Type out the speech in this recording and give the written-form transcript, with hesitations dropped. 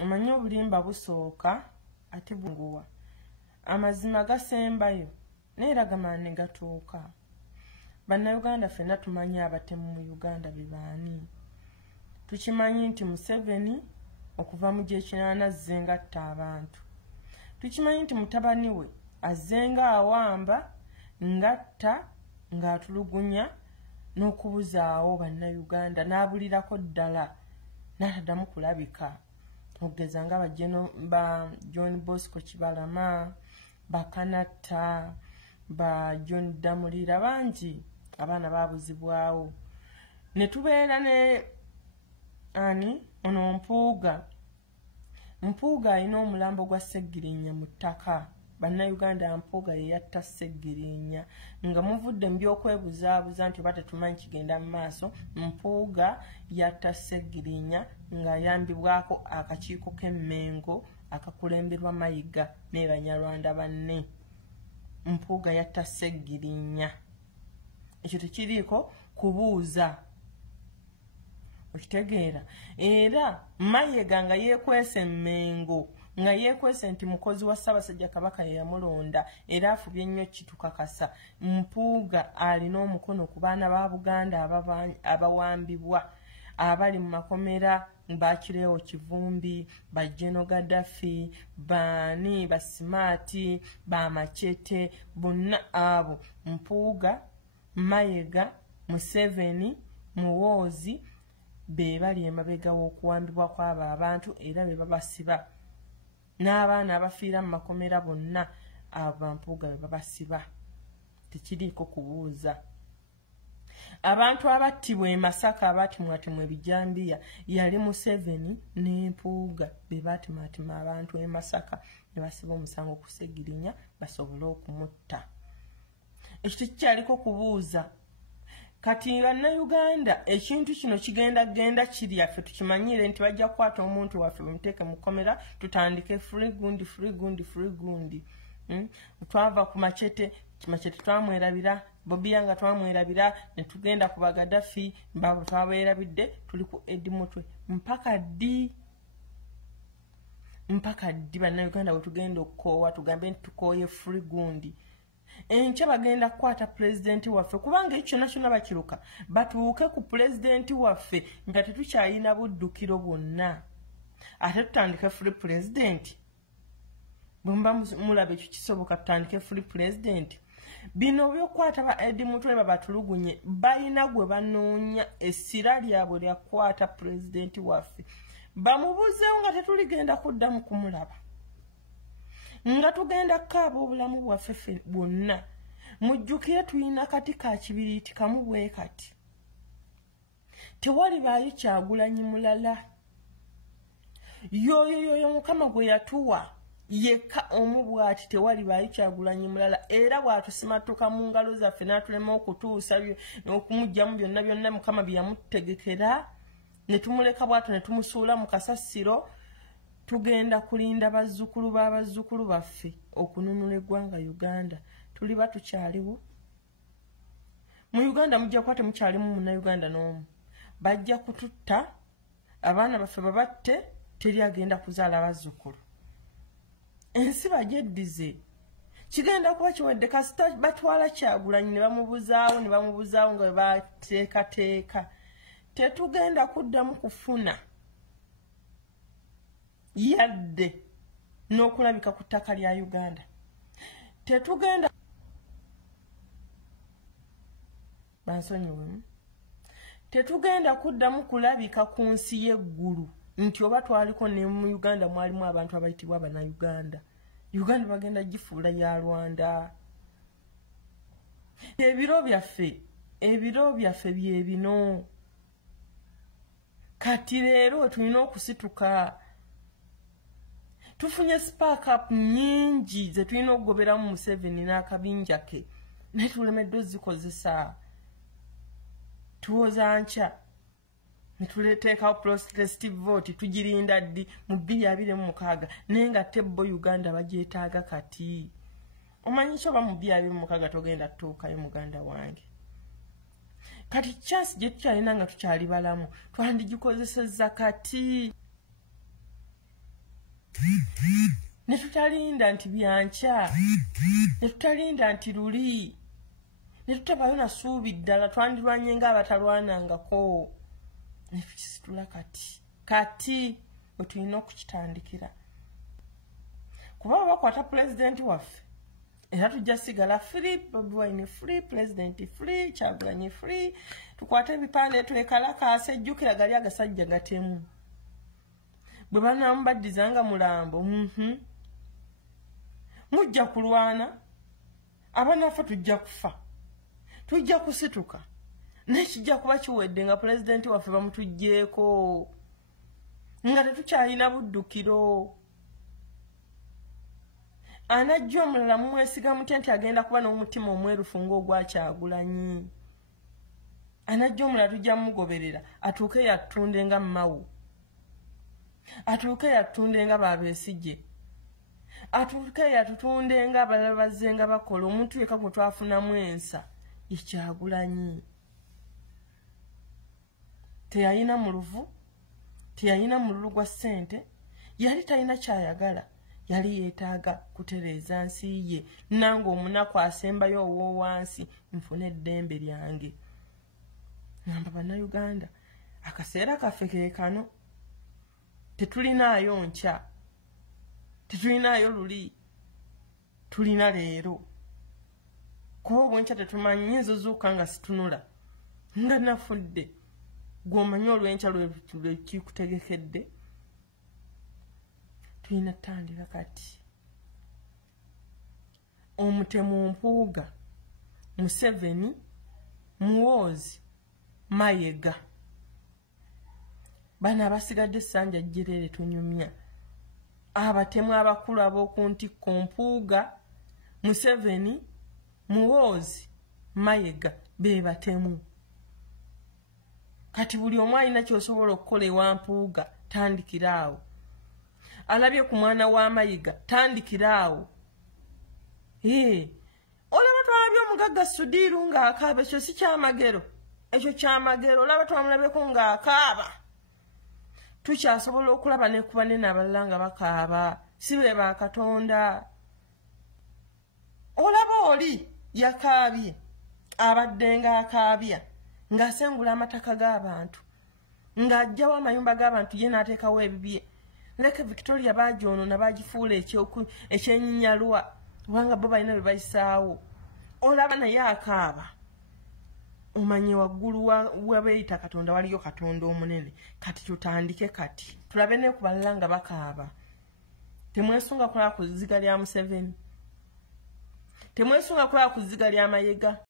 Omanyi obulimba busooka ate bunguwa. Amazima gasembayo neera gamaani gatuuka. Bannayuganda ffenna tumanyi abatemu mu Uganda be baani. Tukimanyi nti Museveni okuva mu gy'ekinaana azze ngatta abantu. Tukimanyi nti mutabani we azze nga awamba ngatta ng'atulugunya n'okubuzaawo bannayuganda n'abulirako ddala n'ataddamu kulabika. Okugeza nga ba John Bosco Kibalama, ba Kanatta, ba John Damulira bangi abaana babuzibwawo. Ne tubeera ne ono Mpuuga alina omulambo gwa Sseggirinya mu ttaka. Bannayuganda Mpuuga ye yatta Sseggirinya nga muvudde mu by'okwebuzaabuza nti oba tetumanyi kigenda mu maaso. Mpuuga yatta Sseggirinya ng'ayambibwako akakiiko k'Emmengo akakulemberwa Mayiga ne Banyarwanda banne. Mpuuga yatta Sseggirinya. Ekyo tekiriiko kubuuza. Okitegeera? Era Mayiga nga yeekwese Mmengo nga yeekwese nti mukozi wa Ssaabasajja Kabaka ye yamulonda era afubye ennyo kitukakasa. Mpuuga alina omukono ku baana ba Buganda abawambibwa abali mu makomera ba Kireewo Kivumbi, ba General Gaddafi, baani ba Simaati, ba Machete, bonna abo Mpuuga, Mayiga, Museveni, Muwoozi be bali emabega w'okuwambibwa kw'abo abantu era be babasiba. N'abaana abafiira mu makomera bonna abo Mpuuga be babasiba. Tekiriiko kubuuza. Abantu abattibwa e Masaka abatimwatimwa ebijambiya yali Museveni ne Mpuuga be batimaatima abantu e Masaka ne basiba omusango ku Sseggirinya basobole okumutta. Ekyo tekyaliko kubuuza. Kati bannayuganda ekintu kino kigenda kiryaffe tukimanyire nti bajja kukwata omuntu waffe bamuteeke mu kkomera tutandike free gundi. Twava ku Machete twamwerabira, Bobi Wine twamwerabira, ne tugenda ku Gaddafi mbabo twabeerabidde, tuli ku Eddie Mutwe mpaka ddi bannayuganda bwe tugenda okukoowa tugambe nti tukooye free gundi. Enkya bagenda kukwata pulezidenti waffe kubanga ekyo kyonna bakiruka batuuke ku pulezidenti waffe nga tetukyalina buddukiro bwonna. Ate tutandike free president. Bwemba mulaba ekyo kisoboka tutandike free president. Bino by'okukwata ba Eddie Mutwe babatulugunye balina gwe banoonya essira lyabwe lya kukwata pulezidenti waffe. Bamubuzeewo nga tetuligenda kuddamu kumulaba. Nga tugenda kukaaba obulamu bwaffe bwonna. Mujjukire tulina kati ka kibiriiti kamu bwe kati. Tewalibaayo Kyagulanyi mulala. Yoyo Mukama gwe yatuwa yekka omu bw'ati tewalibaayo Kyagulanyi mulala era bw'atusimatuka mu ngalo zaffe n'atulema okutuusa n'okumugyamu byonna Mukama bye yamutegekera ne tumuleka bw'atyo ne tumusuula mu kasasiro. Tugenda kulinda bazzukulu b'abazzukulu baffe okununula eggwanga Uganda. Tuli batukyaliwo. Mu Uganda mujja kuba temukyalimu munnayuganda n'omu. Bajja kututta abaana baffe babatte teri agenda kuzaala bazzukulu. Ensi bagyeddize. Kigenda kuba kiwedde kasita batwala Kyagulanyi ne bamubuzaawo nga bwe bateekateeka. Tetugenda kuddamu kufuna yadde n'okulabika ku ttaka lya Uganda. Tetugenda bansonyiwe. Tetugenda kuddamu kulabika ku nsi y'eggulu nti oba twaliko ne mu Uganda mwalimu abantu abayitibwa Bannayuganda. Uganda bagenda gifuula ya Rwanda. Ebiro byaffe bye bino. Kati leero tulina okusituka. Tufunye spark up nyingi ze tulina okugoberamu Museveni n'akabinja ke. Naye tulemeddwa ozikozesa. Tuwoza nkya. Ne tuleteekawo protestive vote tugirinda ddi mu 2026 naye nga tebbo Uganda bagyetaaga kati. Omanyi kyo ba mu 2026 togenda tutuukayo muganda wange. Kati chance gye tukyalina nga tukyali balamu twandigikozesezza kati. ne tutalinda nti byanca ne tutalinda nti luli ne tutabayo na suubi ddala twandirwanye ng'abatalwanangako ne tukisitula kati bwe tulina okukitandikira kuba bakwata pulezidenti waffe era tujja sigala free Bobi Wine free president free Kyagulanyi free tukwate ebipande twekalakaasa ejjukira gali agasajja gatemu bwe banamubaddizanga mulambo mujja kulwana abanaffe tujja kufa tujja kusituka nekijja kuba kiwedde nga pulezidenti waffe bamutugjeeko nga tetukyalina buddukiro anajja omulala mumwesiga mutya nti agenda kuba n'omutima omwerufu ng'ogwa Kyagulanyi anajja omulala tujja mugoberera atuuke yattunde nga Mmawu atuuke yattunde nga Babesigye atuuke yatutunde nga abalala bazze nga bakola omuntu yekka gwe twafunamu ensa ye Kyagulanyi teyalina muluvu teyalina mululu gwa ssente yali talina kyayagala yali yeetaaga kutereeza nsi ye nange omunaku asembayo ow'owansi nfune eddembe lyange ngamba bannayuganda akaseera kaffe ke kano tetulinaayo nkya tetulinaayo luli tulina leero kuba obwenkya tetumanyi nyinza ozuuka nga situnula nga nafudde gw'omanyi olw'enkya lwekikutegekedde tulina ttandika kati omutemu Mpuuga Museveni Muwoozi Mayiga bano abasigadde essanja jjerere tunyumya abatemu abakulu ab'oku ntikko Mpuuga Museveni Muwoozi Mayiga be batemu kati buli omu alina ky'osobola okukola ewa Mpuuga tandikira awo alabye ku mwana wa Mayiga tandikira awo olaba twalabye omugagga Sudiru ng'akaaba ekyo si kyamagero ekyo kyamagero olaba twamulabyeko ng'akaaba tukyasobola okulaba ne ku banene abalala nga bakaaba si be ba Katonda olaba oli yakaabye abadde ng'akaabya ng'asengula amataka g'abantu ng'aggyawo amayumba g'abantu ye n'ateekawo ebibye leke Victoria bagyonoona bagifuula ekyenyinyalwa kubanga bo balina bye bayisaawo olaba naye akaaba omanye waggulu wabeeyita Katonda waliyo Katonda omunene kati tutandike kati tulabe ne ku balala nga bakaaba temwesunga kulaba ku zziga lya Museveni temwesunga kulaba ku zziga lya Mayiga